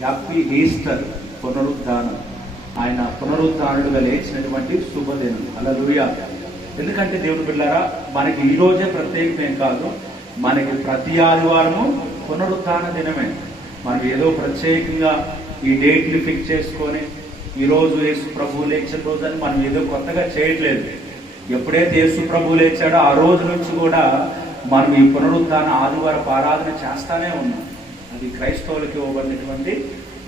Happy Easter, పునరుద్ధానం. ఆయన పునరుద్ధానుడుగా లేచినటువంటి శుభదినం. హల్లెలూయా. ఎందుకంటే దేవుని బిడ్డలారా, మనకి ఈ రోజే ప్రత్యేకమేం కాదు, మనకి ప్రతి ఆదివారము పునరుద్ధాన దినమే. మనం ఏదో ప్రత్యేకంగా ఈ డేట్ని ఫిక్స్ చేసుకొని ఈరోజు యేసు ప్రభువు లేచిన రోజు అని మనం ఏదో కొత్తగా చేయట్లేదు. ఎప్పుడైతే యేసు ప్రభువు లేచాడో ఆ రోజు నుంచి కూడా మనం ఈ పునరుద్ధాన ఆదివారపు ఆరాధన చేస్తానే ఉన్నాం. అది క్రైస్తవులకి ఇవ్వబడినటువంటి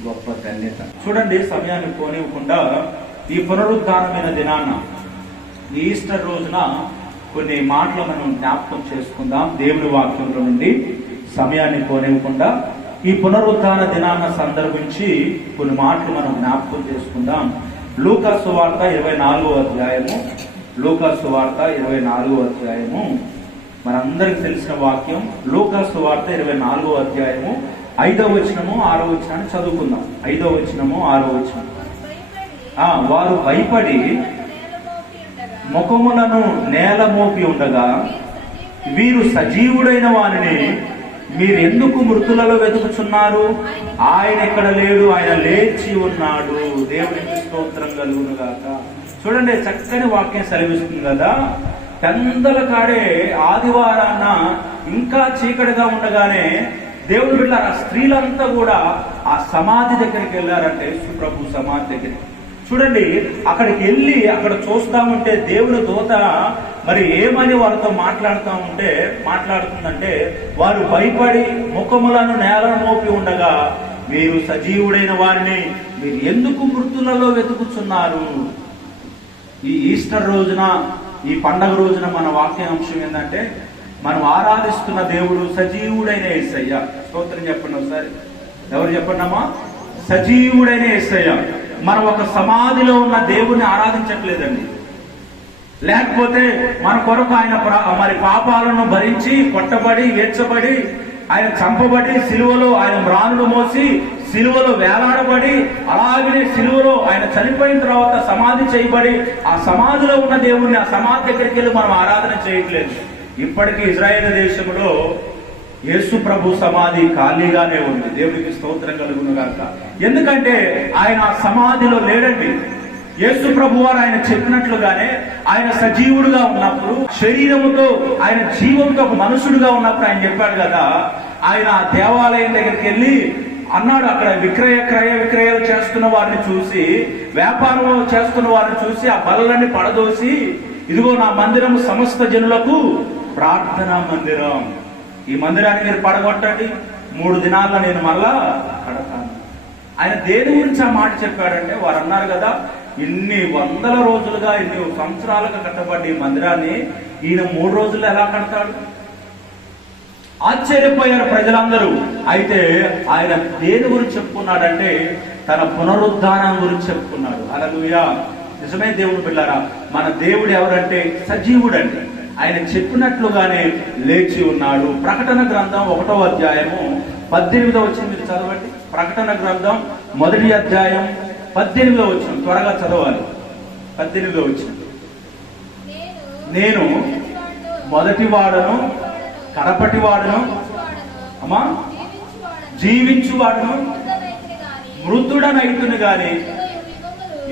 గొప్ప ధన్యత. చూడండి, సమయాన్ని పోనివ్వకుండా ఈ పునరుద్ధానమైన దినాన్న, ఈస్టర్ రోజున కొన్ని మాటలు మనం జ్ఞాపకం చేసుకుందాం దేవుని వాక్యంలో నుండి. సమయాన్ని పోనివ్వకుండా ఈ పునరుద్ధాన దినాన్న సందర్భించి కొన్ని మాటలు మనం జ్ఞాపకం చేసుకుందాం. లూకా సువార్త 24వ అధ్యాయము. లూకా సువార్త 24వ అధ్యాయము మనందరికి తెలిసిన వాక్యం. లూకా సువార్త 24వ అధ్యాయము 5వ వచనము 6వ వచనాన్ని చదువుకుందాం. 5వ వచనము 6వ వచనం. వారు భయపడి ముఖములను నేల మోపి ఉండగా, వీరు సజీవుడైన వారిని మీరెందుకు మృతులలో వెతుకుచున్నారు? ఆయన ఇక్కడ లేడు, ఆయన లేచి ఉన్నాడు. దేవునికి స్తోత్రం కలుగును గాక. చూడండి, చక్కని వాక్యం సెలవిస్తుంది కదా. పెందల కాడే ఆదివారాన ఇంకా చీకటిగా ఉండగానే దేవుని బిడ్డలారా, ఆ స్త్రీలంతా కూడా ఆ సమాధి దగ్గరికి వెళ్ళారంటే, యేసుప్రభు సమాధి దగ్గరికి. చూడండి, అక్కడికి వెళ్ళి అక్కడ చూస్తామంటే దేవుని దూత మరి ఏమని వారితో మాట్లాడుతుందంటే, వారు భయపడి ముఖములను నేల మోపి ఉండగా, మీరు సజీవుడైన వారిని మీరు ఎందుకు మృతులలో వెతుకుచున్నారు? ఈ ఈస్టర్ రోజున, ఈ పండగ రోజున మన వాక్యాంశం ఏంటంటే, మనం ఆరాధిస్తున్న దేవుడు సజీవుడైన యేసయ్య. స్తోత్రం చెప్పండి ఒకసారి. ఎవరు చెప్పండమ్మా? సజీవుడైన యేసయ్య. మనం ఒక సమాధిలో ఉన్న దేవుణ్ణి ఆరాధించట్లేదండి. లేకపోతే మన కొరకు ఆయన మరి పాపాలను భరించి కొట్టబడి ఏడ్చబడి ఆయన చంపబడి సిలువలో ఆయన మ్రానులు మోసి సిలువలో వేలాడబడి అలాగనే సిలువలో ఆయన చనిపోయిన తర్వాత సమాధి చేయబడి ఆ సమాధిలో ఉన్న దేవుణ్ణి ఆ సమాధి దగ్గరికి వెళ్ళి మనం ఆరాధన చేయట్లేదు. ఇప్పటికీ ఇజ్రాయేల్ దేశంలో యేసు ప్రభు సమాధి ఖాళీగానే ఉంది. దేవుడికి స్తోత్రం కలుగును గాక. ఎందుకంటే ఆయన ఆ సమాధిలో లేడండి. యేసు ప్రభు వారు ఆయన చెప్పినట్లుగానే ఆయన సజీవుడుగా ఉన్నప్పుడు, శరీరముతో ఆయన జీవంతో ఒక మనుషుడుగా ఉన్నప్పుడు ఆయన చెప్పాడు కదా, ఆయన ఆ దేవాలయం దగ్గరికి వెళ్ళి అన్నాడు, అక్కడ క్రయ విక్రయాలు చేస్తున్న వారిని చూసి, వ్యాపారం చేస్తున్న వారిని చూసి ఆ బలలన్నీ పడదోసి, ఇదిగో నా మందిరం సమస్త జనులకు ప్రార్థనా మందిరం. ఈ మందిరాన్ని మీరు పడగొట్టండి, 3 దినాల్లో నేను మళ్ళా కడతాను. ఆయన దేని గురించి ఆ మాట చెప్పాడంటే, వారు అన్నారు కదా, ఇన్ని వందల రోజులుగా ఇన్ని సంవత్సరాలుగా కట్టబడ్డ ఈ మందిరాన్ని ఈయన 3 రోజుల్లో ఎలా కడతాడు? ఆశ్చర్యపోయారు ప్రజలందరూ. అయితే ఆయన దేని గురించి చెప్పుకున్నాడంటే, తన పునరుద్ధానం గురించి చెప్పుకున్నాడు. హల్లెలూయా. నిజమే దేవుని బిడ్డలారా, మన దేవుడు ఎవరంటే సజీవుడండి. ఆయన చెప్పినట్లుగానే లేచి ఉన్నాడు. ప్రకటన గ్రంథం 1వ అధ్యాయము 18వ వచనం మీరు చదవండి. ప్రకటన గ్రంథం 1వ అధ్యాయం 18వ వచనం త్వరగా చదవాలి. 18వ వచనం. నేను మొదటి వాడను కడపటి వాడను అమ్మా జీవించువాడను మృతుడనైతును గాని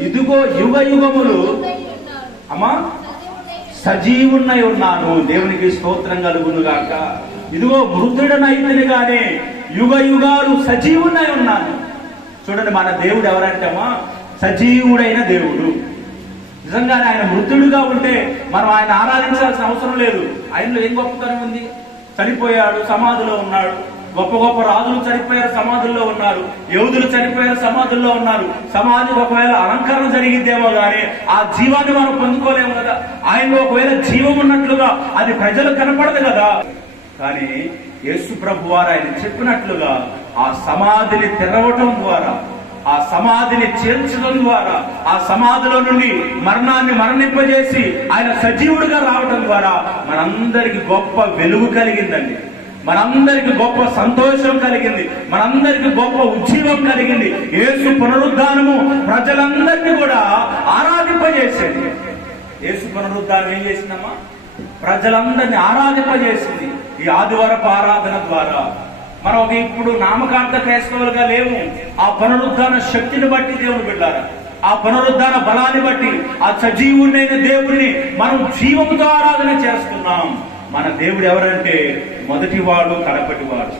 ఇదిగో యుగ యుగములు అమ్మా సజీవున్నై ఉన్నాను. దేవునికి స్తోత్రం కలుగును గాక. ఇదిగో మృతుడనైతును గాని యుగ యుగాలు సజీవున్నై ఉన్నాను. చూడండి, మన దేవుడు ఎవరంటేమా సజీవుడైన దేవుడు. నిజంగానే ఆయన మృతుడుగా ఉంటే మనం ఆయన ఆరాధించాల్సిన అవసరం లేదు. ఆయనలో ఏం గొప్పతనం ఉంది? చనిపోయాడు, సమాధిలో ఉన్నాడు. గొప్ప గొప్ప రాజులు చనిపోయారు, సమాధుల్లో ఉన్నారు. యోధులు చనిపోయారు, సమాధుల్లో ఉన్నారు. సమాధి ఒకవేళ అలంకరణ జరిగిద్దేమో గానీ ఆ జీవాన్ని మనం పొందుకోలేము కదా. ఆయనలో ఒకవేళ జీవం ఉన్నట్లుగా అది ప్రజలు కనపడదు కదా. కానీ యేసు ప్రభు వారు ఆయన చెప్పినట్లుగా ఆ సమాధిని తెరవటం ద్వారా, ఆ సమాధిని చేర్చడం ద్వారా, ఆ సమాధిలో నుండి మరణాన్ని మరణింపజేసి ఆయన సజీవుడిగా రావటం ద్వారా మనందరికి గొప్ప వెలుగు కలిగిందండి. మనందరికి గొప్ప సంతోషం కలిగింది. మనందరికి గొప్ప ఉజ్జీవం కలిగింది. యేసు పునరుద్ధానము ప్రజలందరినీ కూడా ఆరాధింపజేసింది. యేసు పునరుద్ధానం ఏం చేసిందమ్మా? ప్రజలందరినీ ఆరాధింపజేసింది. ఈ ఆదివారపు ఆరాధన ద్వారా మనం ఇప్పుడు నామకార్థ క్రైస్తవులుగా లేవు. ఆ పునరుద్ధాన శక్తిని బట్టి దేవుని బిడ్డారా, ఆ పునరుద్ధాన బలాన్ని బట్టి ఆ సజీవుడైన దేవుడిని మనం జీవంతో ఆరాధన చేస్తున్నాం. మన దేవుడు ఎవరంటే మొదటివాడు, కడపటివాడు.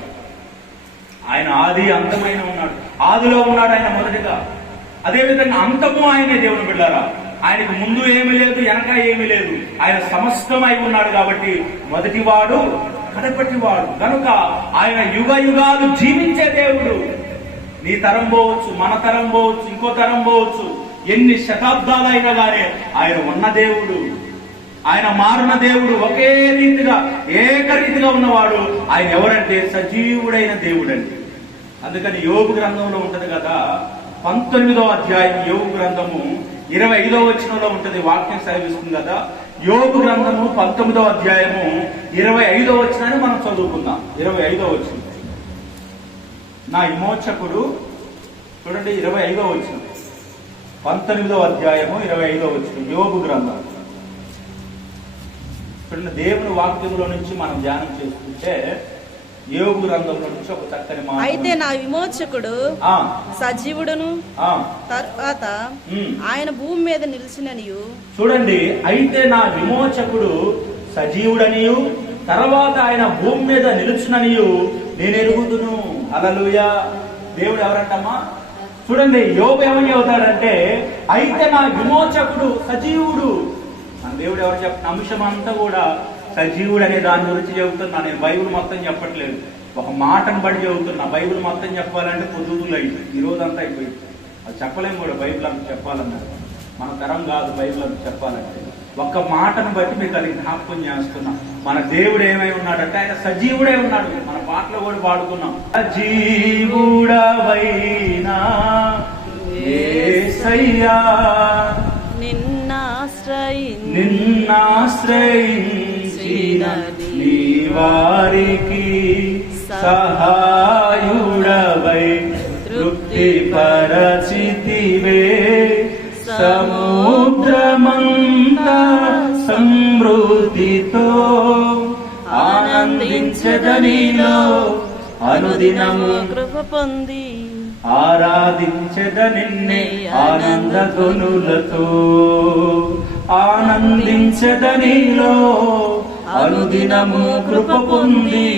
ఆయన ఆది అంతమైన ఉన్నాడు. ఆదిలో ఉన్నాడు ఆయన మొదటిగా. అదేవిధంగా అంతము ఆయనే దేవుని బిడ్డారా. ఆయనకు ముందు ఏమీ లేదు, వెనక ఏమీ లేదు. ఆయన సమస్తం అయి ఉన్నాడు కాబట్టి మొదటివాడు, కడపటివాడు. కనుక ఆయన యుగ యుగాలు జీవించే దేవుడు. నీ తరం పోవచ్చు, మన తరం పోవచ్చు, ఇంకో తరం పోవచ్చు, ఎన్ని శతాబ్దాలైనా కానీ ఆయన ఉన్న దేవుడు, ఆయన మారిన దేవుడు, ఒకే రీతిగా ఏకరీతిగా ఉన్నవాడు. ఆయన ఎవరంటే సజీవుడైన దేవుడు అండి. అందుకని యోబు గ్రంథంలో ఉంటది కదా, 19వ అధ్యాయం యోబు గ్రంథము 25వ వచనంలో ఉంటది. వాక్యం సెలవిస్తుంది కదా, యోబు గ్రంథము 19వ అధ్యాయము 25వ వచనాన్ని మనం చదువుకుందాం. 25వ వచనం, నా విమోచకుడు. చూడండి 25వ వచనం, 19వ అధ్యాయము 25వ వచనం యోబు గ్రంథం. చూడండి, దేవుని వాక్యంలో నుంచి మనం ధ్యానం చేసుకుంటే యోబు గ్రంథంలో నుంచి ఒక చక్కని మాట. అయితే నా విమోచకుడు సజీవుడును, తర్వాత ఆయన భూమి మీద నిలిచిననియు. చూడండి, అయితే నా విమోచకుడు సజీవుడనియు, తర్వాత ఆయన భూమి మీద నిలుచుననియు నేను ఎరుగుదును. హల్లెలూయా. దేవుడు ఎవరంటమ్మా? చూడండి, యోబు ఏమని అవుతాడంటే అయితే నా విమోచకుడు సజీవుడు. మన దేవుడు ఎవరు చెప్పిన అంశం అంతా కూడా సజీవుడు అనే దాని గురించి చెబుతున్నా. నేను బైబిల్ మొత్తం చెప్పట్లేదు, ఒక మాటను బట్టి చెబుతున్నా. బైబిల్ మొత్తం చెప్పాలంటే పొద్దుగులు అయింది, ఈ రోజంతా అయిపోయింది. అది చెప్పలేము కూడా బైబిల్ అంతా చెప్పాలన్నా. మన తరం కాదు బైబిల్ అంతా చెప్పాలంటే. ఒక్క మాటను బట్టి మీకు అది జ్ఞాపకం చేస్తున్నా. మన దేవుడు ఏమై ఉన్నాడంటే ఆయన సజీవుడే ఉన్నాడు. మన పాటలో కూడా పాడుకున్నాం, సజీవుడవైనా యేసయ్యా నిన్నాశ్రయించిన నీ వారికి సహాయుడవై తృప్తి పరచితివే. సముద్రమంతా సమృద్ధితో ఆనందించదనిలో అనుదినము కృప పొంది ఆరాధించద నిన్నే ఆనంద ధ్వనులతో. ఆనందించద నీలో అనుదినము కృప పొంది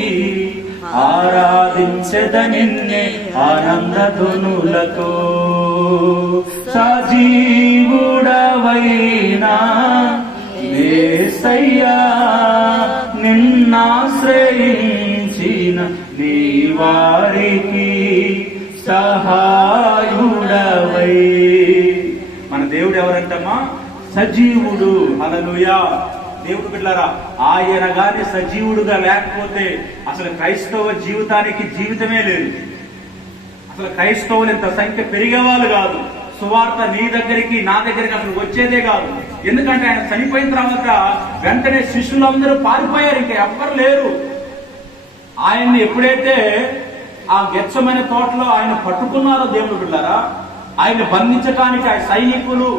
ఆరాధించద నిన్నే ఆనంద ధ్వనులతో. సజీవుడవైనా యేసయ్యా నిన్నాశ్రయించిన నీ వారికి సహాయుడవై. మన దేవుడు ఎవరంటమ్మా? సజీవుడు. హల్లెలూయా. దేవుడు బిడ్డలారా, ఆయన గాని సజీవుడుగా లేకపోతే అసలు క్రైస్తవ జీవితానికి జీవితమే లేదు. అసలు క్రైస్తవులు ఇంత సంఖ్య పెరిగేవాళ్ళు కాదు. సువార్త నీ దగ్గరికి నా దగ్గరికి అసలు వచ్చేదే కాదు. ఎందుకంటే ఆయన చనిపోయిన తర్వాత వెంటనే శిష్యులందరూ పారిపోయారు, ఇంకా ఎవ్వరు లేరు. ఆయన్ని ఎప్పుడైతే ఆ గెత్సెమనే తోటలో ఆయన పట్టుకున్నారో దేవుడు బిడ్డలారా, ఆయన బంధించడానికి ఆ సైనికులు,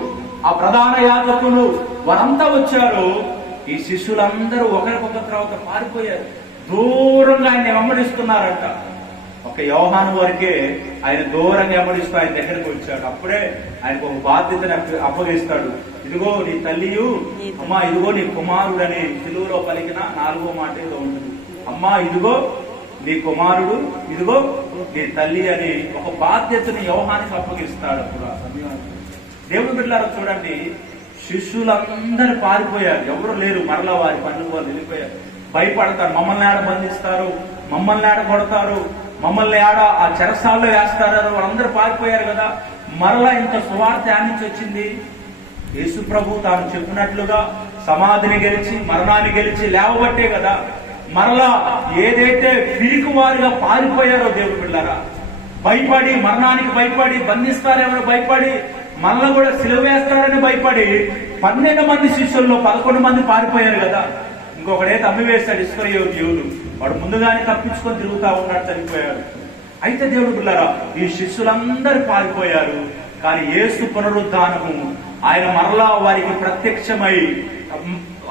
ఆ ప్రధాన యాజకులు వారంతా వచ్చారు. ఈ శిష్యులందరూ ఒకరికొకరి తర్వాత పారిపోయారు, దూరంగా ఆయన వెంబడిస్తున్నారంట. ఒక యోహాను వరకే ఆయన దూరంగా వెంబడిస్తూ ఆయన దగ్గరకు వచ్చాడు. అప్పుడే ఆయనకు ఒక బాధ్యతను అప్పగిస్తాడు. ఇదిగో నీ తల్లియు, అమ్మా ఇదిగో నీ కుమారుడని సిలువలో పలికిన 4వ మాట ఏదో ఉంటుంది. అమ్మా ఇదిగో నీ కుమారుడు, ఇదిగో నీ తల్లి అని ఒక బాధ్యతని యోహానికి అప్పగిస్తాడు. అప్పుడు ఆ సమయానికి దేవుడు బిడ్డలారా చూడండి, శిష్యులందరూ పారిపోయారు, ఎవరు లేరు. మరలా వారి పనులకు వాళ్ళు వెళ్ళిపోయారు. భయపడతారు, మమ్మల్ని ఆడ బంధిస్తారు, మమ్మల్ని ఆడ కొడతారు, మమ్మల్ని ఆడ ఆ చెరసాల్లో వేస్తారు. వాళ్ళందరూ పారిపోయారు కదా. మరలా ఇంత సువార్త నుంచి వచ్చింది. యేసు ప్రభు తాను చెప్పినట్లుగా సమాధిని గెలిచి మరణాన్ని గెలిచి లేవబట్టే కదా. మరలా ఏదైతే పిరికి వారిగా పారిపోయారో దేవుడు బిడ్డలారా, భయపడి మరణానికి భయపడి, బంధిస్తారేమో భయపడి, మరలా కూడా సిలువ వేస్తారని భయపడి 12 మంది శిష్యుల్లో 11 మంది పారిపోయారు కదా. ఇంకొకడైతే అమ్మివేస్తాడు ఇస్కరియోతీయుడు, వాడు ముందుగానే తప్పించుకొని తిరుగుతా ఉన్నాడు, చనిపోయాడు. అయితే దేవుడు బిడ్డలారా, ఈ శిష్యులందరూ పారిపోయారు. కానీ యేసు పునరుద్ధానము ఆయన మరలా వారికి ప్రత్యక్షమై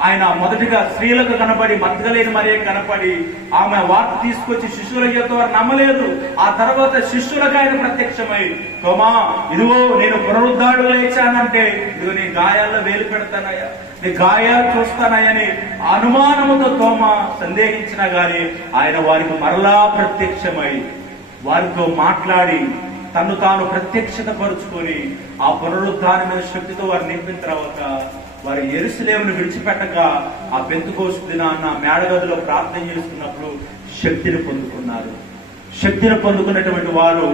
ఆయన మొదటిగా స్త్రీలకు కనపడి మగ్దలేని మరియ కనపడి ఆమె వార్త తీసుకొచ్చి శిష్యుల చేత వారు నమ్మలేదు. ఆ తర్వాత శిష్యులకు ఆయన ప్రత్యక్షమై, తోమా ఇదిగో నేను పునరుద్ధాడు లేచానంటే ఇదిగో నీ గాయాల్లో వేలు పెడతానయ్యా, నీ గాయాలు చూస్తానయ్యని అనుమానముతో తోమా సందేహించినా గాని ఆయన వారికి మరలా ప్రత్యక్షమై వారితో మాట్లాడి తను తాను ప్రత్యక్షత పరుచుకొని ఆ పునరుద్ధానమైన శక్తితో వారు నింపిన తర్వాత వారు యెరూషలేమును విడిచిపెట్టక ఆ పెంతెకోస్తు దినాన మేడగదిలో ప్రార్థన చేస్తున్నప్పుడు శక్తిని పొందుకున్నారు. శక్తిని పొందుకున్నటువంటి వారు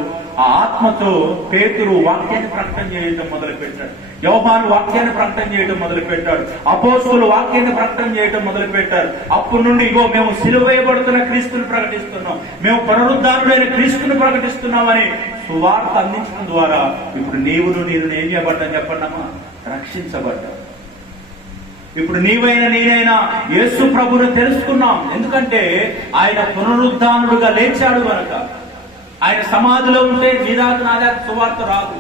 ఆ ఆత్మతో పేతురు వాక్యాన్ని ప్రకటన చేయడం మొదలు పెట్టాడు, యోహాను వాక్యాన్ని ప్రకటన చేయడం మొదలు పెట్టాడు, అపోస్తులు వాక్యాన్ని ప్రకటన చేయడం మొదలు పెట్టారు. అప్పటి నుండి ఇగో మేము సిలువ వేయబడుతున్న క్రీస్తుని ప్రకటిస్తున్నాం, మేము పునరుద్ధారుడైన క్రీస్తుని ప్రకటిస్తున్నామని సువార్త అందించడం ద్వారా ఇప్పుడు నేను ఏం చేయబడ్డా చెప్పండమ్మా, రక్షించబడ్డా. ఇప్పుడు నీవైనా నేనైనా యేసు ప్రభువును తెలుసుకున్నాం. ఎందుకంటే ఆయన పునరుద్ధానుడుగా లేచాడు కనుక. ఆయన సమాధిలో ఉంటే నీదాకు నాదాకు సువార్త రాదు.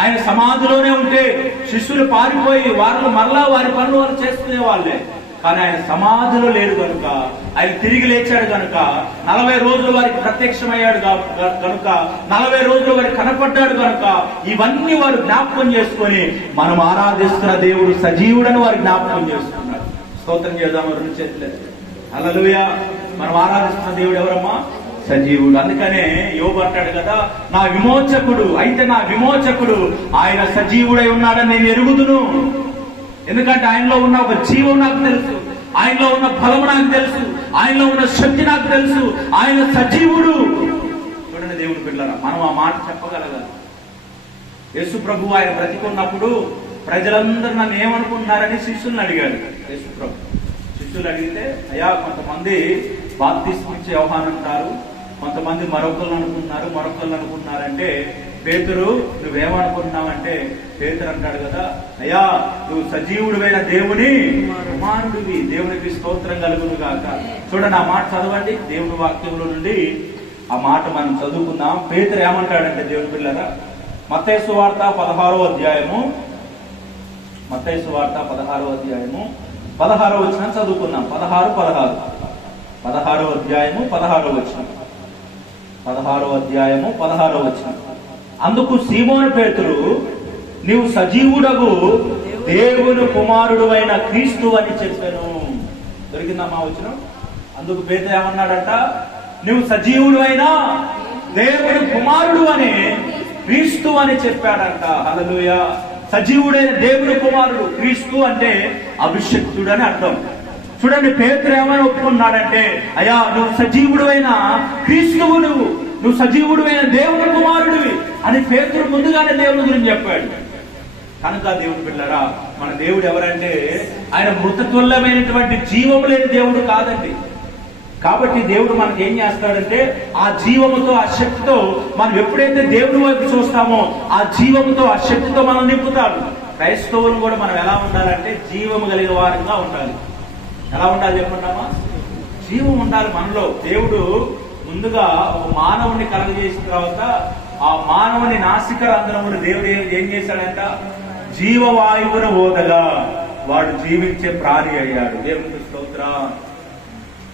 ఆయన సమాధిలోనే ఉంటే శిష్యులు పారిపోయి వారు మరలా వారి పనులు వారు చేసుకునే వాళ్ళే. కానీ ఆయన సమాధిలో లేడు కనుక, ఆయన తిరిగి లేచాడు కనుక 40 రోజులు వారికి ప్రత్యక్షమయ్యాడు కనుక, 40 రోజులు వారికి కనపడ్డాడు కనుక ఇవన్నీ వారు జ్ఞాపకం చేసుకొని మనం ఆరాధిస్తున్న దేవుడు సజీవుడని వారు జ్ఞాపకం చేసుకున్నారు. స్తోత్రం చేద్దాం. రెండు చేతులు హల్లెలూయా. మనం ఆరాధిస్తున్న దేవుడు ఎవరమ్మా? సజీవుడు. అందుకనే యోబు అంటాడు కదా, నా విమోచకుడు, అయితే నా విమోచకుడు ఆయన సజీవుడై ఉన్నాడని నేను ఎరుగుదును. ఎందుకంటే ఆయనలో ఉన్న ఒక జీవం నాకు తెలుసు, ఆయనలో ఉన్న బలం నాకు తెలుసు, ఆయనలో ఉన్న శక్తి నాకు తెలుసు, ఆయన సజీవుడు. చూడండి దేవుని బిడ్డలారా, మనం ఆ మాట చెప్పగలగాలి. యేసు ప్రభు ఆయన బ్రతికున్నప్పుడు ప్రజలందరూ నన్ను ఏమనుకుంటున్నారని శిష్యుల్ని అడిగాడు యేసు ప్రభు. శిష్యులు అడిగితే, అయ్యా కొంతమంది బాప్తిస్మం ఇచ్చే యోహాను అంటారు, కొంతమంది మరొకళ్ళు అనుకుంటున్నారంటే, పేతురు నువ్వేమనుకుంటున్నావంటే, పేతురు అంటాడు కదా, అయ్యా నువ్వు సజీవుడివైన దేవుని కుమారుడివి, దేవునికి స్తోత్రం కలుగును గాక. చూడండి ఆ మాట చదవండి, దేవుని వాక్యంలో నుండి ఆ మాట మనం చదువుకుందాం. పేతురు ఏమంటాడంటే దేవుని పిల్లరా, మత్తయి సువార్త 16వ అధ్యాయము, మత్తయి సువార్త 16వ అధ్యాయము 16వ వచనం చదువుకుందాం. 16వ అధ్యాయము 16వ వచనం. 16వ అధ్యాయము 16వ వచనం. అందుకు సీమోను పేతురు, నీవు సజీవుడగు దేవుని కుమారుడు అయిన క్రీస్తు అని చెప్పాను. దొరికిందమ్మా వచనం. అందుకు పేతురు ఏమన్నాడంట, నువ్వు సజీవుడు అయినా దేవుని కుమారుడు అని క్రీస్తు అని చెప్పాడంట. హల్లెలూయా. సజీవుడైన దేవుని కుమారుడు క్రీస్తు అంటే అభిషక్తుడు అని అర్థం. చూడండి పేతురు ఏమని ఒప్పుకున్నాడంటే, అయ్యా నువ్వు సజీవుడువైన క్రీస్తువు, నువ్వు సజీవుడువైన దేవుని కుమారుడివి అని పేతురు ముందుగానే దేవుని గురించి చెప్పాడు. కనుక దేవుని బిడ్డలారా, మన దేవుడు ఎవరంటే ఆయన మృతతుల్యమైనటువంటి జీవము లేని దేవుడు కాదండి. కాబట్టి దేవుడు మనకి ఏం చేస్తాడంటే ఆ జీవముతో ఆ శక్తితో మనం ఎప్పుడైతే దేవుని వైపు చూస్తామో ఆ జీవముతో ఆ శక్తితో మనం నింపుతాడు. క్రైస్తవులు కూడా మనం ఎలా ఉండాలంటే జీవము కలిగిన వారంగా ఉండాలి. ఎలా ఉండాలి చెప్పండామా? జీవం ఉండాలి మనలో. దేవుడు ముందుగా ఒక మానవుని కలగజేసిన తర్వాత ఆ మానవుని నాసిక రంధ్రమును దేవుడు ఏం చేశాడంట, జీవవాయువును ఓదగా వాడు జీవించే ప్రాణి అయ్యాడు. దేవునికి స్తోత్రం.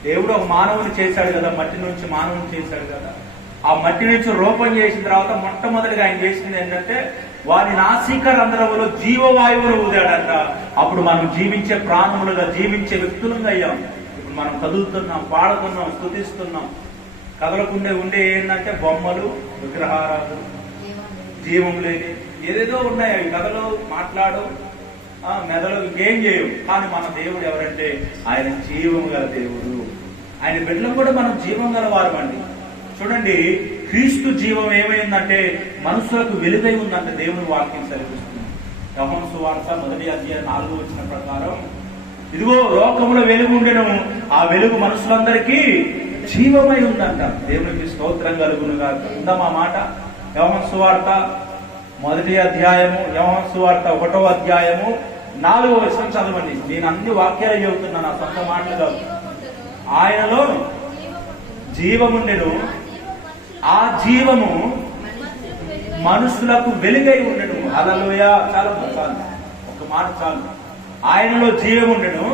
దేవుడు ఒక మానవుని చేశాడు కదా, మట్టి నుంచి మానవుని చేశాడు కదా. ఆ మట్టి నుంచి రూపం చేసిన తర్వాత మొట్టమొదటిగా ఆయన చేసింది ఏంటంటే వారి నాసిక రంధ్రములో జీవవాయువును ఊదాడంట. అప్పుడు మనం జీవించే ప్రాణములుగా, జీవించే వ్యక్తులుగా అయ్యాం. ఇప్పుడు మనం కదులుతున్నాం, పాడుతున్నాం, స్తుతిస్తున్నాం. కదలకుండా ఉండే ఏంటంటే బొమ్మలు, విగ్రహారాలు, జీవం లేని ఏదేదో ఉన్నాయి. అవి కథలు, మాట్లాడు, మెదలు, ఇంకేం చేయవు. కానీ మన దేవుడు ఎవరంటే ఆయన జీవం గల దేవుడు. ఆయన బిడ్డలు కూడా మనం జీవం గల వారు అండి. చూడండి క్రీస్తు జీవం ఏమైందంటే మనుషులకు వెలుగై ఉందంటే దేవుని వాక్యం సెలవిస్తుంది. యోహాను సువార్త 1వ అధ్యాయం 4వ వచనం ప్రకారం, ఇదిగో లోకములో వెలుగు ఉండెను, ఆ వెలుగు మనుషులందరికీ జీవమై ఉందంట. దేవునికి స్తోత్రం కలుగునుగా. ఉందమ్మా మాట. యోహాను సువార్త 1వ అధ్యాయము, యోహాను సువార్త 1వ అధ్యాయము 4వ వచనం చదవండి. నేను అన్ని వాక్యాలు చెబుతున్నా, నా సొంత మాటలు కాదు. ఆయనలో జీవముండెను, ఆ జీవము మనుషులకు వెలుగై ఉండెను. హల్లెలూయా. చాలు, ఒక మాట చాలు. ఆయనలో జీవం ఉండెను,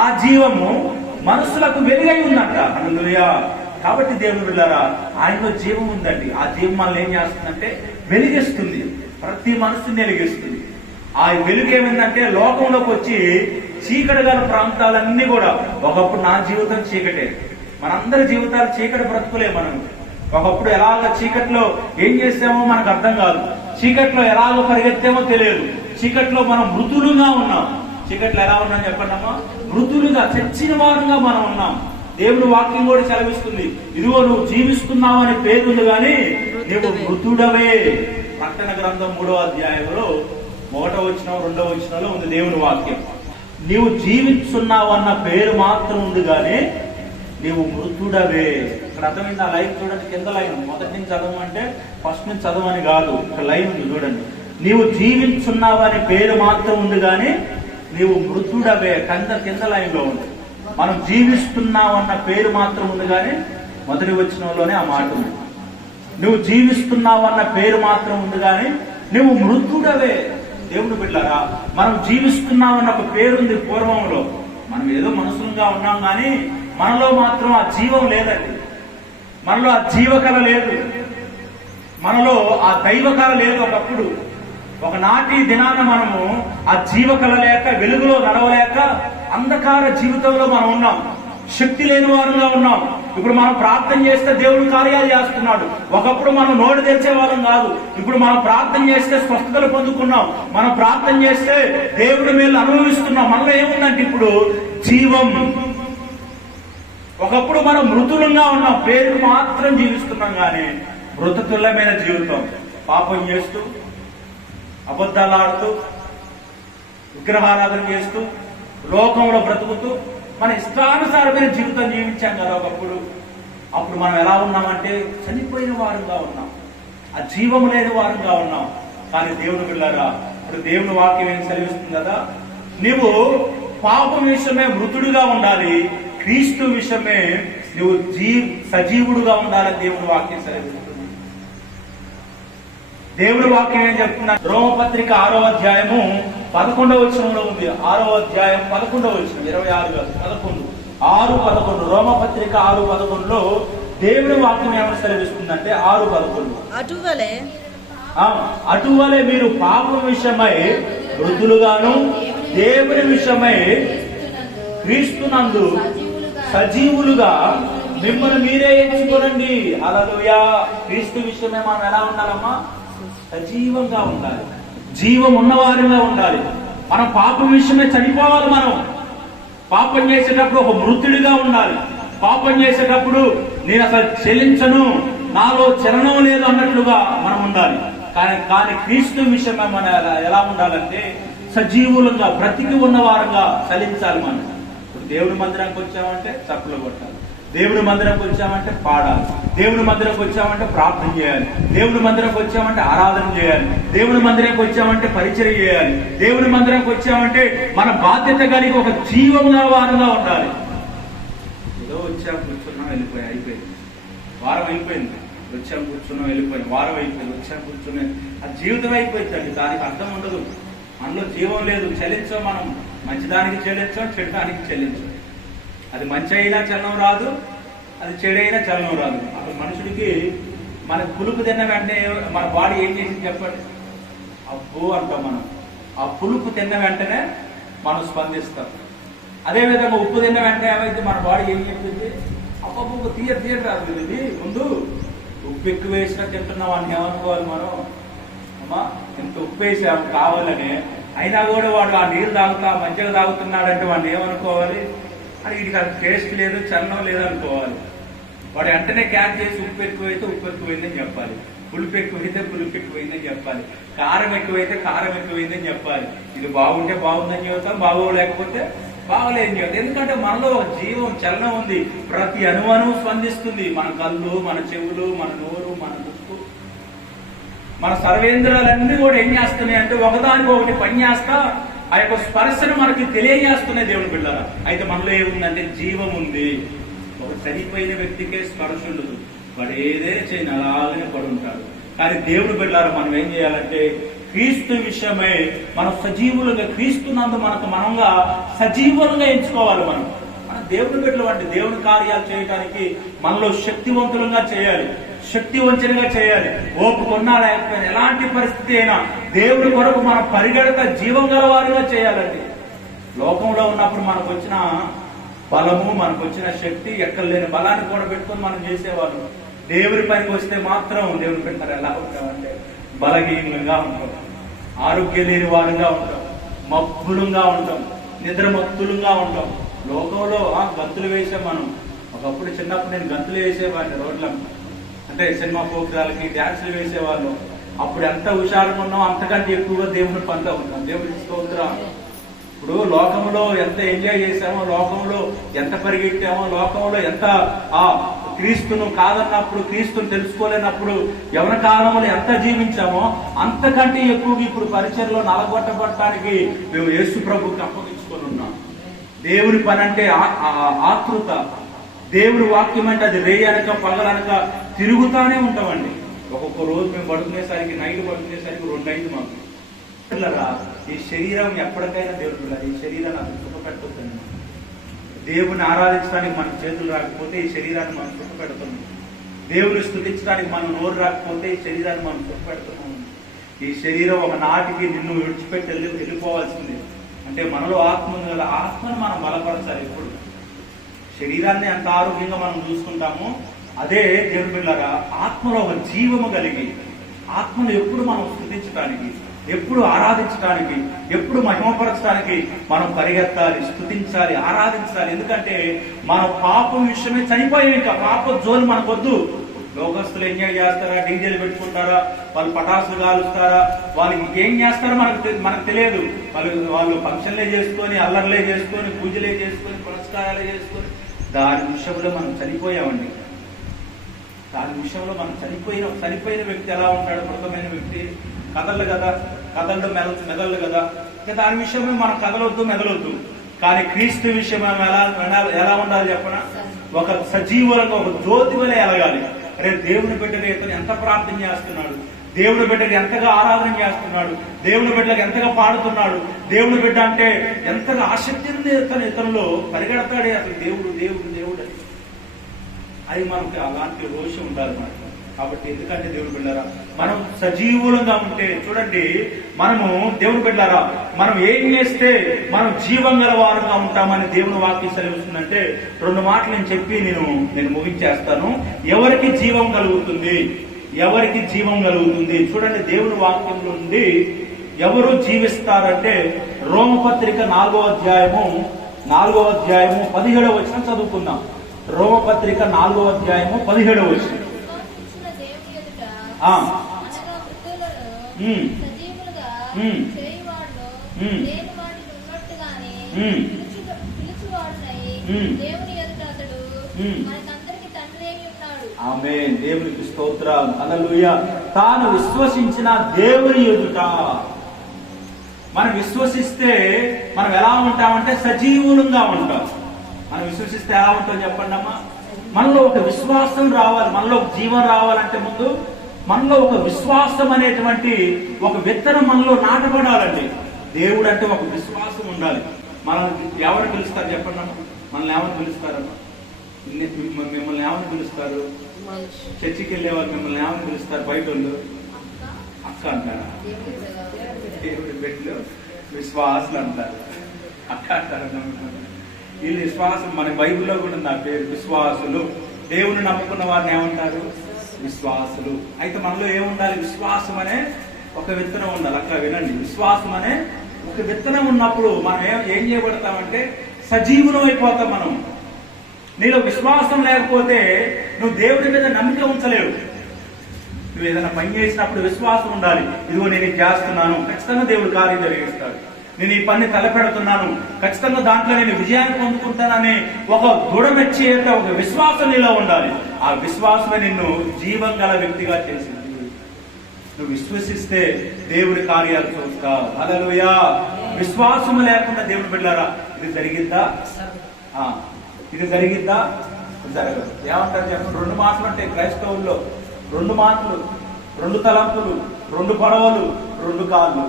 ఆ జీవము మనుషులకు వెలుగై ఉందంట. హల్లెలూయా. కాబట్టి దేవుని బిడ్డలారా, ఆయనలో జీవం ఉందండి. ఆ జీవం మనల్ని ఏం చేస్తుందంటే వెలిగిస్తుంది, ప్రతి మనసుని వెలిగిస్తుంది. ఆ వెలుగు ఏమైందంటే లోకంలోకి వచ్చి చీకటి గల ప్రాంతాలన్నీ కూడా, ఒకప్పుడు నా జీవితం చీకటే, మనందరి జీవితాలు చీకటి బ్రతుకులే. మనం ఒకప్పుడు ఎలాగ చీకట్లో ఏం చేసామో మనకు అర్థం కాదు, చీకట్లో ఎలాగ పరిగెత్తామో తెలియదు, చీకట్లో మనం మృతులుగా ఉన్నాం. చీకట్లో ఎలా ఉన్నాం చెప్పండమ్మా? మృతులుగా, చచ్చిన వారుగా మనం ఉన్నాం. దేవుని వాక్యం కూడా సెలవిస్తుంది, ఇదిగో నువ్వు జీవిస్తున్నావు అనే పేరు ఉంది కానీ నువ్వు మృతుడవే. ప్రకటన గ్రంథం 3వ అధ్యాయంలో 1వ వచనం 2వ వచనంలో ఉంది దేవుని వాక్యం. నీవు జీవిస్తున్నావు అన్న పేరు మాత్రం ఉంది కానీ నీవు మృతుడవే. ఇక్కడ అర్థమైంది? ఆ లైన్ చూడండి, కింద లైన్. మొదటి నుంచి చదవమంటే ఫస్ట్ నుంచి చదవమని కాదు, ఇక్కడ లైన్ ఉంది చూడండి. నీవు జీవిస్తున్నావు అనే పేరు మాత్రం ఉంది కానీ నీవు మృతుడవే. కింద లైన్ లో ఉంది. మనం జీవిస్తున్నావు అన్న పేరు మాత్రం ఉంది కానీ మొదటి వచనంలోనే ఆ మాట ఉంది. నువ్వు జీవిస్తున్నావు అన్న పేరు మాత్రం ఉంది కానీ నువ్వు మృతుడవే. దేవుని బిడ్డలారా, మనం జీవిస్తున్నావు అన్న ఒక పేరుంది పూర్వంలో. మనం ఏదో మనుషులుగా ఉన్నాం కానీ మనలో మాత్రం ఆ జీవం లేదండి. మనలో ఆ జీవకళ లేదు, మనలో ఆ దైవకళ లేదు. ఒకప్పుడు ఒకనాటి దినాన మనము ఆ జీవకళ లేక, వెలుగులో నడవలేక అంధకార జీవితంలో మనం ఉన్నాం, శక్తి లేని వారుగా ఉన్నాం. ఇప్పుడు మనం ప్రార్థన చేస్తే దేవుడు కార్యాలు చేస్తున్నాడు. ఒకప్పుడు మనం నోరు తెరిచే వాళ్ళం కాదు, ఇప్పుడు మనం ప్రార్థన చేస్తే స్వస్థతలు పొందుకున్నాం, మనం ప్రార్థన చేస్తే దేవుడి మేలు అనుభవిస్తున్నాం. మనలో ఏముందంటే ఇప్పుడు జీవం. ఒకప్పుడు మనం మృతులంగా ఉన్నాం, పేరుకు మాత్రం జీవిస్తున్నాం కానీ మృతతుల్యమైన జీవితం, పాపం చేస్తూ, అబద్ధాలు ఆడుతూ, విగ్రహారాధన చేస్తూ, లోకంలో బ్రతుకుతూ మన ఇష్టానుసారమైన జీవితం జీవించాం కదా ఒకప్పుడు. అప్పుడు మనం ఎలా ఉన్నామంటే చనిపోయిన వారుగా ఉన్నాం, ఆ జీవం లేని వారుగా ఉన్నాం. కానీ దేవుని బిడ్డలారా, ఇప్పుడు దేవుని వాక్యం ఏం సెలవిస్తుంది కదా, నీవు పాపం విషయమే మృతుడుగా ఉండాలి, క్రీస్తు విషయమే నువ్వు సజీవుడుగా ఉండాలని దేవుని వాక్యం సెలవిస్తుంది. దేవుని వాక్యం ఏం చెప్తున్నా? రోమపత్రిక 6వ అధ్యాయము 11వ వచనంలో ఉంది. 6వ అధ్యాయం 11వ వచనం, 26 కాదు 11, 6:11. రోమపత్రిక 6:11లో దేవుని వాక్యం ఏమని సెలవిస్తుందంటే 6:11, అటువలే మీరు పాపం విషయమై మృతులుగాను దేవుని విషయమై క్రీస్తునందు సజీవులుగా మిమ్మల్ని మీరే ఎంచుకోనండి. హల్లెలూయా. క్రీస్తు విషయమే మనం ఎలా ఉండాలమ్మా? సజీవంగా ఉండాలి, జీవం ఉన్నవారిగా ఉండాలి. మనం పాపం విషయమే చనిపోవాలి. మనం పాపం చేసేటప్పుడు ఒక మృతుడిగా ఉండాలి. పాపం చేసేటప్పుడు నేను అసలు చెల్లించను, నాలో చలనం లేదు అన్నట్లుగా మనం ఉండాలి. కానీ క్రీస్తు విషయమే మనం ఎలా ఉండాలంటే సజీవులుగా, బ్రతికి ఉన్నవారుగా చలించాలి. మనం ఇప్పుడు దేవుని మందిరానికి వచ్చామంటే చప్పులు కొట్టాలి, దేవుని మందిరంకి వచ్చామంటే పాడాలి, దేవుని మందిరంకి వచ్చామంటే ప్రార్థన చేయాలి, దేవుని మందిరంకి వచ్చామంటే ఆరాధన చేయాలి, దేవుని మందిరంకి వచ్చామంటే పరిచయం చేయాలి, దేవుని మందిరంకి వచ్చామంటే మన బాధ్యత కలిగి ఒక జీవంగా వారుగా ఉండాలి. ఏదో వచ్చాం కూర్చున్నాం వెళ్ళిపోయి అయిపోయింది, వారం అయిపోయింది, వచ్చాం కూర్చున్నాం వెళ్ళిపోయింది, వారం అయిపోయింది, వచ్చాం కూర్చున్నాం, ఆ జీవితం అయిపోయిందండి. దానికి అర్థం ఉండదు, మనలో జీవం లేదు. చెల్లించాం, మనం మంచిదానికి చెల్లించాం, చెడుదానికి చెల్లించాం. అది మంచి అయినా చలనం రాదు, అది చెడైనా చలనం రాదు. అసలు మనుషుడికి మనకు పులుపు తిన్న వెంటనే మన బాడీ ఏం చేసింది చెప్పండి? అబ్బో అంటాం మనం. ఆ పులుపు తిన్న వెంటనే మనం స్పందిస్తాం. అదేవిధంగా ఉప్పు తిన్న వెంటనే ఏమైతే మన బాడీ ఏం చెప్తుంది? అబ్బబ్బు తీయరు రాదు, ఇది ముందు ఉప్పు ఎక్కువ వేసినా తింటున్నాం అని ఏమనుకోవాలి మనం? అమ్మా ఎంత ఉప్పు వేసాము కావాలని, అయినా కూడా వాడు ఆ నీళ్ళు తాగుతా మధ్యలో తాగుతున్నాడంటే వాడిని ఏమనుకోవాలి? అని వీడికి అది టేస్ట్ లేదు, చలనం లేదు అనుకోవాలి. వాడు వెంటనే క్యాచ్ చేసి ఉప్పు ఎక్కువైతే ఉప్పు ఎక్కువైందని చెప్పాలి, పులుపు ఎక్కువైతే పులుపు ఎక్కువైందని చెప్పాలి, కారం ఎక్కువైతే కారం ఎక్కువైందని చెప్పాలి. ఇది బాగుంటే బాగుందని చెబుతాం, బాగోలేకపోతే బాగోలేదని చెబుతాం. ఎందుకంటే మనలో జీవం చలనం ఉంది, ప్రతి అణువు స్పందిస్తుంది. మన కళ్ళు, మన చెవులు, మన నోరు, మన ముక్కు, మన సర్వేంద్రాలన్నీ కూడా ఏం చేస్తున్నాయి అంటే ఒకదానికి ఒకటి పని చేస్తా ఆ యొక్క స్పర్శను మనకి తెలియజేస్తున్నాయి దేవుని బిడ్డలారా. అయితే మనలో ఏముందంటే జీవం ఉంది. ఒక చనిపోయిన వ్యక్తికే స్పర్శ ఉండదు, వాడు ఏదైనా చేయని అలాగనే పడి ఉంటాడు. కానీ దేవుని బిడ్డలారా మనం ఏం చేయాలంటే క్రీస్తు విషయమై మనం సజీవులుగా, క్రీస్తునందు మనంగా సజీవులుగా ఎంచుకోవాలి. మన దేవుని బిడ్డలు అంటే దేవుని కార్యాలు చేయడానికి మనలో శక్తివంతులుగా చేయాలి, శక్తి వంచనగా చేయాలి. ఓపుకున్నా లేకపోయినా ఎలాంటి పరిస్థితి అయినా దేవుడి కొరకు మనం పరిగెడత జీవం గలవారుగా చేయాలండి. లోకంలో ఉన్నప్పుడు మనకు వచ్చిన బలము, మనకు వచ్చిన శక్తి, ఎక్కలేని బలాన్ని కూడా పెట్టుకొని మనం చేసేవాళ్ళం. దేవుడి పనికి వస్తే మాత్రం దేవుని పెట్టారు ఎలా ఉంటామంటే బలహీనంగా ఉంటాం, ఆరోగ్యం లేని వారుగా ఉంటాం, మబ్బులంగా ఉంటాం, నిద్రమత్తులుగా ఉంటాం. లోకంలో గంతులు వేసాం మనం. ఒకప్పుడు చిన్నప్పుడు నేను గంతులు వేసేవాడిని రోడ్ల, అంటే సినిమా ప్రోగ్రాలకి డ్యాన్సులు వేసేవాళ్ళు. అప్పుడు ఎంత హుషారుగా ఉన్నాం, అంతకంటే ఎక్కువగా దేవుని పనిలో ఉంటాం. దేవుడి స్తోత్రం. ఇప్పుడు లోకంలో ఎంత ఎంజాయ్ చేసామో, లోకంలో ఎంత పరిగెట్టామో, లోకంలో ఎంత క్రీస్తును కాదన్నప్పుడు, క్రీస్తును తెలుసుకోలేనప్పుడు యవన కాలంలో ఎంత జీవించామో అంతకంటే ఎక్కువగా ఇప్పుడు పరిచయలో నలగొట్టబడటానికి మేము యేసు ప్రభుకి అప్పగించుకొని ఉన్నాం. దేవుని పని అంటే ఆతృత, దేవుని వాక్యం అంటే అది రేయనక పగలనక తిరుగుతానే ఉంటామండి. ఒక్కొక్క రోజు మేము పడుకునేసరికి, నైట్ పడుకునేసరికి 2 అయింది మాకు. ఈ శరీరం ఎప్పటికైనా దేవుడు, ఈ శరీరాన్ని అది సుఖపెడుతుంది. దేవుని ఆరాధించడానికి మన చేతులు రాకపోతే ఈ శరీరాన్ని మనం సుఖపెడుతున్నాం. దేవుని స్తుతించడానికి మనం నోరు రాకపోతే ఈ శరీరాన్ని మనం సుఖపెడుతున్నాం. ఈ శరీరం ఒక నాటికి నిన్ను విడిచిపెట్టి వెళ్ళిపోవాల్సింది. అంటే మనలో ఆత్మ ఉంది కదా, ఆత్మను మనం బలపరచాలి. ఎప్పుడు శరీరాన్ని ఎంత ఆరోగ్యంగా మనం చూసుకుంటామో అదే దేవుని బిడ్డలారా ఆత్మలో ఒక జీవము కలిగి, ఆత్మను ఎప్పుడు మనం స్తుతించడానికి, ఎప్పుడు ఆరాధించడానికి, ఎప్పుడు మహిమపరచడానికి మనం పరిగెత్తాలి, స్తుతించాలి, ఆరాధించాలి. ఎందుకంటే మన పాపం విషయమే చనిపోయాం. ఇంకా పాప జోలు మనకొద్దు. లోకస్తులు ఎంజాయ్ చేస్తారా, డీజేలు పెట్టుకుంటారా, వాళ్ళు పటాసులు కాలుస్తారా, వాళ్ళు ఏం చేస్తారో మనకు తెలియదు. వాళ్ళు ఫంక్షన్లే చేసుకొని, అల్లర్లే చేసుకొని, పూజలే చేసుకొని, పురస్కారాలే చేసుకొని, దాని విషయంలో మనం చనిపోయామండి. దాని విషయంలో మనం చనిపోయిన వ్యక్తి ఎలా ఉంటాడు? మృతమైన వ్యక్తి కదలదు కదా, కదలడం మెదళ్ళు కదా. దాని విషయమే మనం కదలొద్దు, మెదలొద్దు. కానీ క్రీస్తు విషయం ఎలా ఉండాలి చెప్పనా? ఒక సజీవులకు ఒక జ్యోతి వలె ఎలగాలి. రేపు దేవుని బిడ్డగా ఇతను ఎంత ప్రార్థన చేస్తున్నాడు, దేవుని బిడ్డకి ఎంతగా ఆరాధన చేస్తున్నాడు, దేవుని బిడ్డలకు ఎంతగా పాడుతున్నాడు, దేవుని బిడ్డ అంటే ఎంతగా ఆసక్తి ఉంది ఇతనిలో పరిగెడతాడే అసలు దేవుడు దేవుడు దేవుడు అని. అది మనకి అలాంటి రోషం ఉండాలి మనకు. కాబట్టి ఎందుకంటే దేవుని బిడ్డలారా మనం సజీవులంగా ఉంటే, చూడండి మనము దేవుని బిడ్డలారా మనం ఏం చేస్తే మనం జీవం గల వారుగా ఉంటామని దేవుని వాక్యం సెలవుస్తుందంటే 2 మాటలు నేను చెప్పి నేను ముగించేస్తాను. ఎవరికి జీవం కలుగుతుంది, ఎవరికి జీవం కలుగుతుంది? చూడండి దేవుని వాక్యం నుండి ఎవరు జీవిస్తారంటే రోమపత్రిక 4వ అధ్యాయము 17వ వచనం చదువుకుందాం. రోమపత్రిక 4వ అధ్యాయము 17వ వచనం. ఆమేన్. దేవునికి స్తోత్రం. హల్లెలూయా. తాను విశ్వసించిన దేవుని ఎదుట మనం విశ్వసిస్తే మనం ఎలా ఉంటామంటే సజీవులంగా ఉంటాం. మనం విశ్వసిస్తే ఎలా ఉంటాం చెప్పండి అమ్మా? మనలో ఒక విశ్వాసం రావాలి, మనలో ఒక జీవం రావాలంటే ముందు మనలో ఒక విశ్వాసం అనేటువంటి ఒక విత్తనం మనలో నాటబడాలండి. దేవుడు అంటే ఒక విశ్వాసం ఉండాలి. మనల్ని ఎవరు పిలుస్తారు చెప్పండి అమ్మా? మనల్ని ఏమని పిలుస్తారమ్మా? మిమ్మల్ని ఏమని పిలుస్తారు? చర్చికి వెళ్ళే వాళ్ళు మిమ్మల్ని ఏమని పిలుస్తారు? బయట వాళ్ళు అక్క అంటారా? దేవుడి బిడ్డలు విశ్వాసులు అంటారు, అక్క అంటారు. వీళ్ళు విశ్వాసం, మన బైబిల్లో కూడా ఉంది ఆ పేరు, విశ్వాసులు. దేవుని నమ్ముకున్న వారిని ఏమంటారు? విశ్వాసులు. అయితే మనలో ఏముండాలి? విశ్వాసం అనే ఒక విత్తనం ఉండాలి. అక్కడ వినండి, విశ్వాసం అనే ఒక విత్తనం ఉన్నప్పుడు మనం ఏం చేయబడతామంటే సజీవులం అయిపోతాం. మనం నీలో విశ్వాసం లేకపోతే నువ్వు దేవుడి మీద నమ్మిక ఉంచలేవు. నువ్వు ఏదైనా పని చేసినప్పుడు విశ్వాసం ఉండాలి. ఇదిగో నేను ఇది చేస్తున్నాను, ఖచ్చితంగా దేవుడు కార్యం జరిగిస్తాడు. నేను ఈ పని తలపెడుతున్నాను, ఖచ్చితంగా దాంట్లో నేను విజయాన్ని పొందుకుంటానని ఒక దృఢమెచ్చేట ఒక విశ్వాసం నీలో ఉండాలి. ఆ విశ్వాసమే నిన్ను జీవం గల వ్యక్తిగా చేసింది. నువ్వు విశ్వసిస్తే దేవుడి కార్యాలు చూస్తావు. హల్లెలూయా. విశ్వాసము లేకుండా దేవుని బిడ్డలారా ఇది జరిగిద్దా? ఇది జరిగిద్దా? జరగదు. ఏమంటారు చెప్పండి? 2 మాటలు ఉంటాయి క్రైస్తవుల్లో, 2 మాటలు. 2 తలంపులు, 2 పడవలు, 2 కాళ్ళు.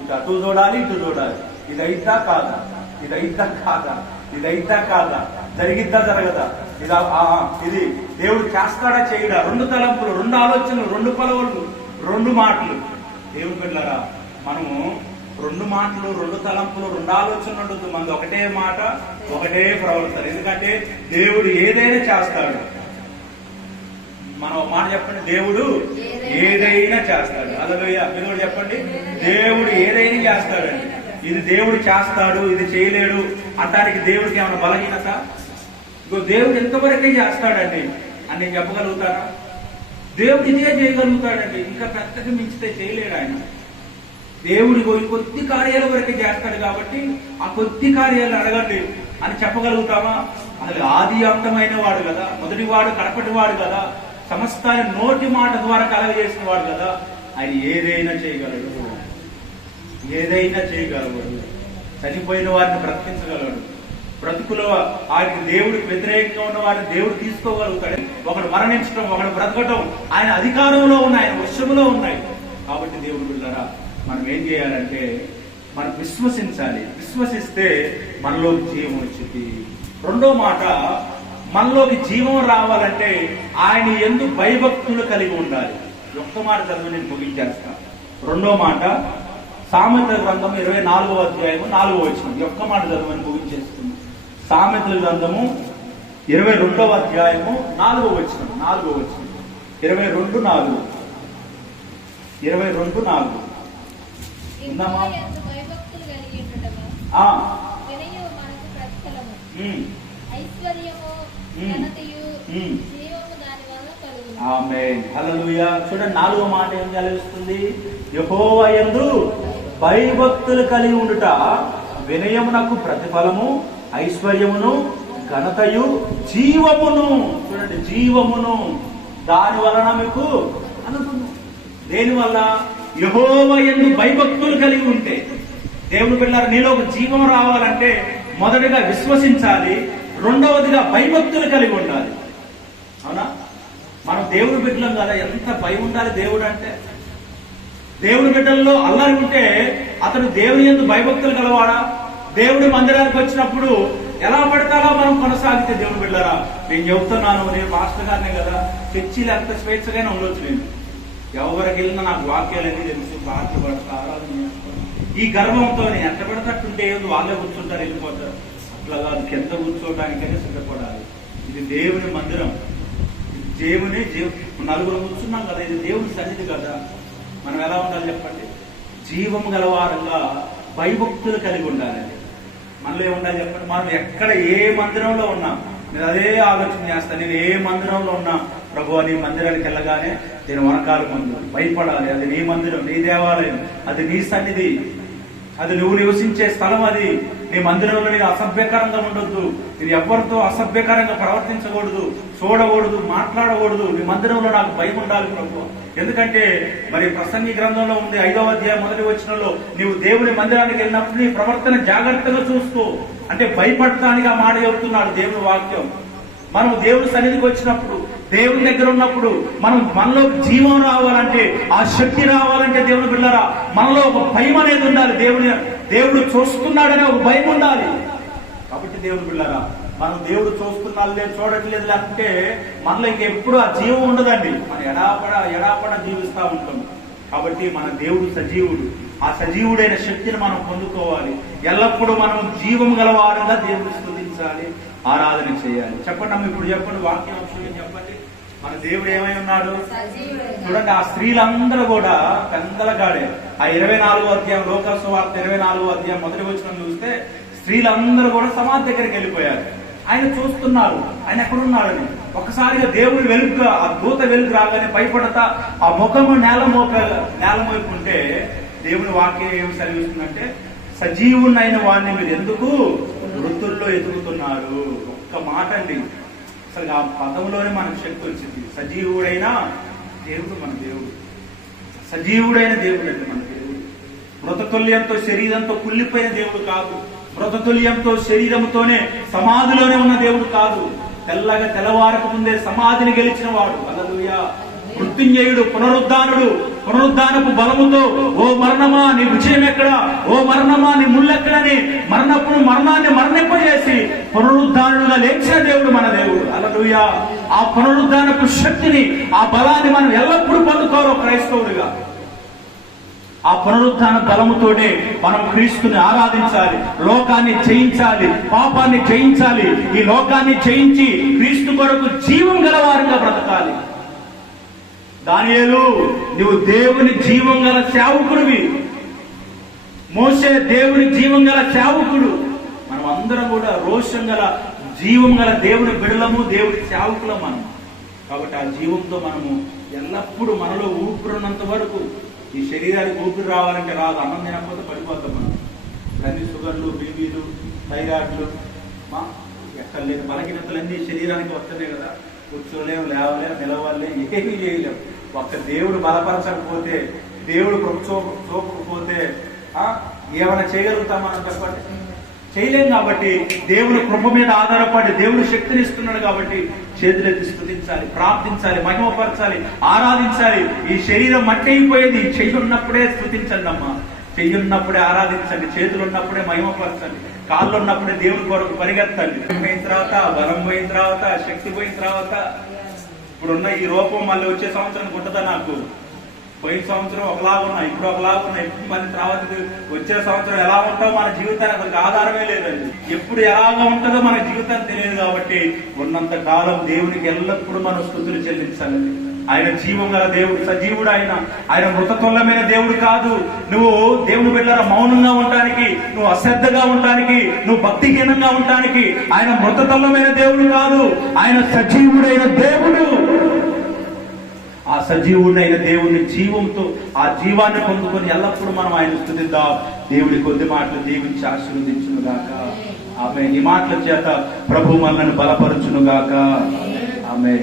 ఇటు అటు చూడాలి, ఇటు చూడాలి. ఇదైతా కాదా, ఇదైతా కాదా, ఇదైతా కాదా, జరిగిద్దా జరగదా, ఇది దేవుడు చేస్తాడా చేయడా? 2 తలంపులు, 2 ఆలోచనలు, 2 పడవలు, 2 మాటలు. దేవుడు పిల్లరా, మనము 2 మాటలు, 2 తలంపులు, 2 ఆలోచనలు ఉండదు. మనది ఒకటే మాట, ఒకటే ప్రవర్తన. ఎందుకంటే దేవుడు ఏదైనా చేస్తాడు. మనం ఒక మాట చెప్పండి, దేవుడు ఏదైనా చేస్తాడు. హల్లెలూయా. మీరు కూడా చెప్పండి, దేవుడు ఏదైనా చేస్తాడండి. ఇది దేవుడు చేస్తాడు, ఇది చేయలేడు అంటానికి దేవుడికి ఏమైనా బలహీనత? ఇగో దేవుడు ఎంతవరకే చేస్తాడండి అని నేను చెప్పగలుగుతానా? దేవుడు ఇదే చేయగలుగుతాడండి, ఇంకా పెద్దగా మించితే చేయలేడు ఆయన. దేవుడి కొద్ది కార్యాల వరకే చేస్తాడు కాబట్టి ఆ కొద్ది కార్యాలు అడగండి అని చెప్పగలుగుతామా? అసలు ఆది అంతమైన వాడు కదా, మొదటివాడు కడపటి వాడు కదా, సమస్తాన్ని నోటి మాట ద్వారా కలగజేసిన వాడు కదా. ఆయన ఏదైనా చేయగలడు, ఏదైనా చేయగలడు. చనిపోయిన వారిని బ్రతికించగలడు. బ్రతుకులో ఆయనకి దేవుడికి వ్యతిరేకంగా ఉన్న వారిని దేవుడు తీసుకోగలుగుతాడు. ఒకడు మరణించడం, ఒకడు బ్రతకటం ఆయన అధికారంలో ఉన్నాయి, ఆయన వశములో ఉన్నాయి. కాబట్టి దేవుడు బిడ్డలారా, మనం ఏం చేయాలంటే మనం విశ్వసించాలి. విశ్వసిస్తే మనలోకి జీవం వచ్చింది. 2వ మాట, మనలోకి జీవం రావాలంటే ఆయన యందు భయభక్తులు కలిగి ఉండాలి. ఒక్క మాట చదువు నేను ముగించేస్తాను. 2వ మాట సామెతల గ్రంథం 24వ అధ్యాయము 4వ వచనం. ఒక్క మాట చదువుని ముగించేస్తుంది. సామెతల గ్రంథము 22వ అధ్యాయము 4వ వచనం. 22:4 22:4 ఉందామా? ఆమేన్. హల్లెలూయా. చూడండి 4వ మాట ఏం చదివిస్తుంది? యెహోవా యందు భయభక్తులు కలిగి ఉండుట వినయమునకు ప్రతిఫలము, ఐశ్వర్యమును, ఘనతయు, జీవమును. చూడండి, జీవమును. దాని వలన మీకు అనుకుంది. దేని వల్ల? యెహోవా యందు భయభక్తులు కలిగి ఉంటే. దేవుని పిల్లలు, నీలో ఒక జీవం రావాలంటే మొదటిగా విశ్వసించాలి, 2వదిగా భయభక్తులు కలిగి ఉండాలి. అవునా? మనం దేవుని బిడ్డలం కదా, ఎంత భయం ఉండాలి దేవుడు అంటే. దేవుని బిడ్డల్లో అల్లరి ఉంటే అతను దేవుని యందు భయభక్తులు గలవాడా? దేవుడి మందిరానికి వచ్చినప్పుడు ఎలా పడతారో మనం కొనసాగితే దేవుని బిడ్డలారా, నేను చెబుతున్నాను, నేను మాస్టర్ గారినే కదా, చర్చిలో ఎంత స్వేచ్ఛగానే ఉండొచ్చు. నేను ఎవరికి వెళ్ళినా నాకు వాక్యాలన్నీ తెలుసు, పాటలు పడతా, ఆరాధన చేస్తాను. ఈ గర్వంతో నేను ఎంత పెడతట్టుంటే ఏదో వాళ్ళే కూర్చుంటారు, వెళ్ళిపోతారు. అట్లా కాదు, కింద కూర్చోవడానికైనా సిద్ధపడాలి. ఇది దేవుని మందిరం, ఇది దేవుని నలుగురు కూర్చున్నాం కదా, ఇది దేవుని సన్నిధి కదా. మనం ఎలా ఉండాలి చెప్పండి? జీవము గలవారంగా భయభక్తులు కలిగి ఉండాలండి. మనలో ఏముండాలి చెప్పండి? మనం ఎక్కడ ఏ మందిరంలో ఉన్నాం, నేను అదే ఆలోచన చేస్తాను. నేను ఏ మందిరంలో ఉన్నా, ప్రభు నీ మందిరానికి వెళ్ళగానే నేను వనకాల ముందు భయపడాలి. అది నీ మందిరం, నీ దేవాలయం, అది నీ సన్నిధి, అది నువ్వు నివసించే స్థలం. అది నీ మందిరంలో నేను అసభ్యకరంగా ఉండొద్దు, నేను ఎవరితో అసభ్యకరంగా ప్రవర్తించకూడదు, చూడకూడదు, మాట్లాడకూడదు. నీ మందిరంలో నాకు భయం ఉండాలి ప్రభు. ఎందుకంటే మరి ప్రసంగి గ్రంథంలో ఉంది 5వ అధ్యాయం 1వ వచనంలో, నీవు దేవుని మందిరానికి వెళ్ళినప్పుడు నీ ప్రవర్తన జాగ్రత్తగా చూస్తూ, అంటే భయపడటానికి ఆ మాట చెబుతున్నాడు దేవుని వాక్యం. మనం దేవుడి సన్నిధికి వచ్చినప్పుడు, దేవుని దగ్గర ఉన్నప్పుడు మనలో జీవం రావాలంటే, ఆ శక్తి రావాలంటే దేవుని బిడ్డలారా, మనలో ఒక భయం అనేది ఉండాలి. దేవుడు చూస్తున్నాడనే ఒక భయం ఉండాలి. కాబట్టి దేవుని బిడ్డలారా, మనం దేవుడు చూస్తున్నాడు లేదు, చూడట్లేదు లేకుంటే మనలో ఇంకెప్పుడు ఆ జీవం ఉండదండి. మనం ఎడాపడ జీవిస్తూ ఉంటాం. కాబట్టి మన దేవుడు సజీవుడు. ఆ సజీవుడైన శక్తిని మనం పొందుకోవాలి. ఎల్లప్పుడూ మనం జీవం గలవారుగా దేవుడు స్తుతించాలి, ఆరాధన చేయాలి. చెప్పండి అమ్మ, ఇప్పుడు చెప్పండి, వాక్యాంశం చెప్పండి. మన దేవుడు ఏమై ఉన్నాడు? చూడండి, ఆ స్త్రీలందరూ కూడా పెందలగాడే. ఆ 24వ అధ్యాయం, లోకాసు వార్త 24వ అధ్యాయం 1వ వచనం చూస్తే స్త్రీలందరూ కూడా సమాధి దగ్గరికి వెళ్ళిపోయారు. ఆయన చూస్తున్నారు, ఆయన ఎక్కడున్నాడని. ఒక్కసారిగా దేవుడి వెలుగుగా, ఆ దూత వెలుగు రాగానే భయపడతా ఆ ముఖము నేల మోపుకుంటే దేవుని వాక్యం ఏమి సెలవిస్తుందంటే, సజీవునైన వాడిని మీరు ఎందుకు మృతుల్లో ఎదుగుతున్నారు? ఒక్క మాట అండి, అసలు ఆ పదంలోనే మనకు శక్తి వచ్చింది. సజీవుడైన దేవుడు మన దేవుడు, సజీవుడైన దేవుడు అంటే మన దేవుడు. మృతతుల్యంతో శరీరంతో కుళ్ళిపోయిన దేవుడు కాదు, మృతతుల్యంతో శరీరంతోనే సమాధిలోనే ఉన్న దేవుడు కాదు. తెల్లగా తెల్లవారకు ముందే సమాధిని గెలిచిన వాడు. హల్లెలూయా. మృత్యుంజయుడు, పునరుద్ధానుడు, పునరుద్ధానపు బలముతో ఓ మరణమా నీ విజయం ఎక్కడ, ఓ మరణమా నీ ముళ్ళెక్కడని మరణాన్ని మరణింపజేసి పునరుద్ధానుడుగా లేచిన దేవుడు మన దేవుడు. హల్లెలూయా. ఆ పునరుద్ధానపు శక్తిని, ఆ బలాన్ని మనం ఎల్లప్పుడూ పొందుకోవాలి క్రైస్తవుడిగా. ఆ పునరుద్ధాన బలముతోనే మనం క్రీస్తుని ఆరాధించాలి, లోకాన్ని జయించాలి, పాపాన్ని జయించాలి. ఈ లోకాన్ని జయించి క్రీస్తు కొరకు జీవం గలవారుగా బ్రతకాలి. దానియేలు, నువ్వు దేవుని జీవం గల సేవకుడివి. మోషే దేవుని జీవం గల సేవకుడు. మనం అందరం కూడా రోషం గల జీవం గల దేవుని బిడలము, దేవుని సేవకులం మనం. కాబట్టి ఆ జీవంతో మనము ఎల్లప్పుడూ మనలో ఊపిరినంత వరకు, ఈ శరీరానికి ఊపిరి రావాలంటే రాదు, అన్నం తినకపోతే పడిపోతాం మనం. అన్ని షుగర్లు, బీపీలు, థైరాయిడ్లు, ఎక్కడ లేని బలహీనతలన్నీ శరీరానికి వస్తున్నాయి కదా. కూర్చోలేము, లేవలేము, నిలవలేము, ఏమీ చేయలేము. ఒక్క దేవుడు బలపరచకపోతే, దేవుడు చూపకపోతే ఏమైనా చేయగలుగుతామని చెప్పండి? చేయలేం. కాబట్టి దేవుని కృప మీద ఆధారపడి దేవుడు శక్తిని ఇస్తున్నాడు కాబట్టి చేతులెత్తి స్తుతించాలి, ప్రార్థించాలి, మహిమపరచాలి, ఆరాధించాలి. ఈ శరీరం మట్టి అయిపోయేది. చెయ్యి ఉన్నప్పుడే స్తుతించండి అమ్మా, చెయ్యి ఉన్నప్పుడే ఆరాధించండి, చేతులు ఉన్నప్పుడే మహిమపరచండి, కాళ్ళు ఉన్నప్పుడే దేవుడి కొరకు పరిగెత్తండి. పోయిన తర్వాత బలం పోయిన తర్వాత, శక్తి పోయిన తర్వాత, ఇప్పుడున్న ఈ రూపం మళ్ళీ వచ్చే సంవత్సరం ఉంటుందా? నాకు పోయిన సంవత్సరం ఒకలాగున్నా, ఇప్పుడు ఒకలాగున్నా, ఎప్పుడు మళ్ళీ తర్వాత వచ్చే సంవత్సరం ఎలా ఉంటావు మన జీవితానికి ఒక ఆధారమే లేదండి. ఎప్పుడు ఎలాగా ఉంటుందో మన జీవితానికి తెలియదు. కాబట్టి ఉన్నంత కాలం దేవునికి ఎల్లప్పుడూ మనం స్తుతులు చెల్లించాలండి. ఆయన జీవం గల దేవుడు, సజీవుడు. ఆయన మృతతుల్యమైన దేవుడు కాదు. నువ్వు దేవుని బిడ్డలారా మౌనంగా ఉండడానికి, నువ్వు అశ్రద్ధగా ఉండడానికి, నువ్వు భక్తిహీనంగా ఉండడానికి ఆయన మృతతుల్యమైన దేవుడు కాదు. ఆయన సజీవుడైన దేవుడు. ఆ సజీవుడైన దేవుని జీవంతో ఆ జీవాన్ని పొందుకొని ఎల్లప్పుడూ మనం ఆయన స్తుతిద్దాం. దేవుడి కొద్ది మాటలు దీవించి ఆశీర్వదించును గాక. ఆమె ఈ మాటల చేత ప్రభు మనల్ని బలపరచును గాక. ఆమె